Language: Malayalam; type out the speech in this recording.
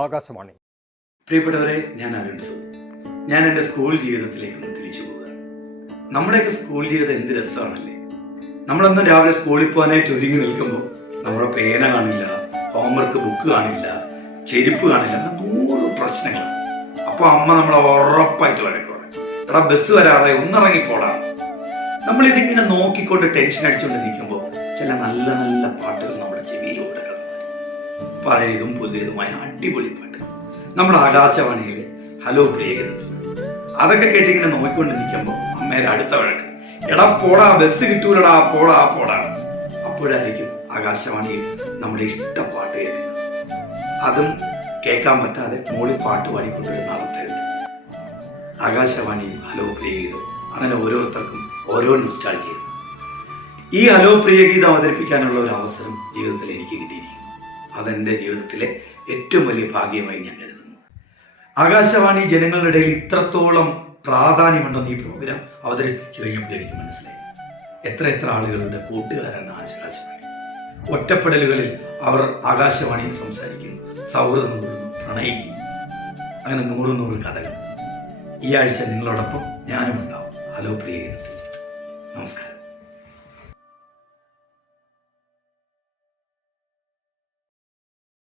ആകാശവാണി. പ്രിയപ്പെട്ടവരെ, ഞാൻ അരുൺ സു. ഞാൻ എൻ്റെ സ്കൂൾ ജീവിതത്തിലേക്ക് ഒന്ന് തിരിച്ചു പോവുക. നമ്മുടെയൊക്കെ സ്കൂൾ ജീവിതം എന്ത് രസമാണല്ലേ. നമ്മളൊന്നും രാവിലെ സ്കൂളിൽ പോകാനായിട്ട് ഒരുങ്ങി നിൽക്കുമ്പോൾ നമ്മുടെ പേന കാണില്ല, ഹോംവർക്ക് ബുക്ക് കാണില്ല, ചെരുപ്പ് കാണില്ല, 100 പ്രശ്നങ്ങളാണ്. അപ്പോൾ അമ്മ നമ്മളെ ഉറപ്പായിട്ട് വഴക്ക് പറയും, എടാ ബസ് വരാതെ ഒന്നിറങ്ങിപ്പോടാ. നമ്മളിതിങ്ങനെ നോക്കിക്കൊണ്ട് ടെൻഷൻ അടിച്ചുകൊണ്ട് നിൽക്കുമ്പോൾ ചില നല്ല നല്ല പാട്ടുകൾ നമ്മുടെ ചെവിയിലൂടെ കിടന്നു. പഴയതും പുതിയതുമായ അടിപൊളി പാട്ട് നമ്മുടെ ആകാശവാണിയിൽ ഹലോ പ്രിയഗീതത്തിൽ. അതൊക്കെ കേട്ടിങ്ങനെ നോക്കിക്കൊണ്ട് നിൽക്കുമ്പോൾ അമ്മയുടെ അടുത്ത വഴക്ക്, എടാ പോടാ ബസ് കിട്ടൂലടാ, പോടാ പോടാ. അപ്പോഴായിരിക്കും ആകാശവാണിയിൽ നമ്മുടെ ഇഷ്ട പാട്ട് കേൾക്കുന്നത്. അതും കേൾക്കാൻ പറ്റാതെ മോളിൽ പാട്ട് പാടിക്കൊണ്ടിരുന്ന അവസ്ഥയുണ്ട്. ആകാശവാണിയിൽ ഹലോ പ്രിയഗീതം, അങ്ങനെ ഓരോരുത്തർക്കും ഓരോ നൊസ്റ്റാൾജിയ. ഈ ഹലോ പ്രിയഗീതം അവതരിപ്പിക്കാനുള്ള ഒരു അവസരം ജീവിതത്തിൽ എനിക്ക് കിട്ടിയിരിക്കുന്നു. അതെൻ്റെ ജീവിതത്തിലെ ഏറ്റവും വലിയ ഭാഗ്യമായി ഞാൻ കരുതുന്നു. ആകാശവാണി ജനങ്ങളുടെ ഇടയിൽ ഇത്രത്തോളം പ്രാധാന്യമുണ്ടെന്ന് ഈ പ്രോഗ്രാം അവതരിപ്പിച്ചു കഴിഞ്ഞപ്പോൾ എനിക്ക് മനസ്സിലായി. എത്ര ആളുകളുടെ കൂട്ടുകാരാണ് ആകാശവാണി. ഒറ്റപ്പെടലുകളിൽ അവർ ആകാശവാണിയിൽ സംസാരിക്കുന്നു, സൗഹൃദം കൂടുന്നു, പ്രണയിക്കുന്നു. അങ്ങനെ 100 കഥകൾ. ഈ ആഴ്ച നിങ്ങളോടൊപ്പം ഞാനും ഉണ്ടാവും ഹലോ പ്രിയഗീതത്തിൽ.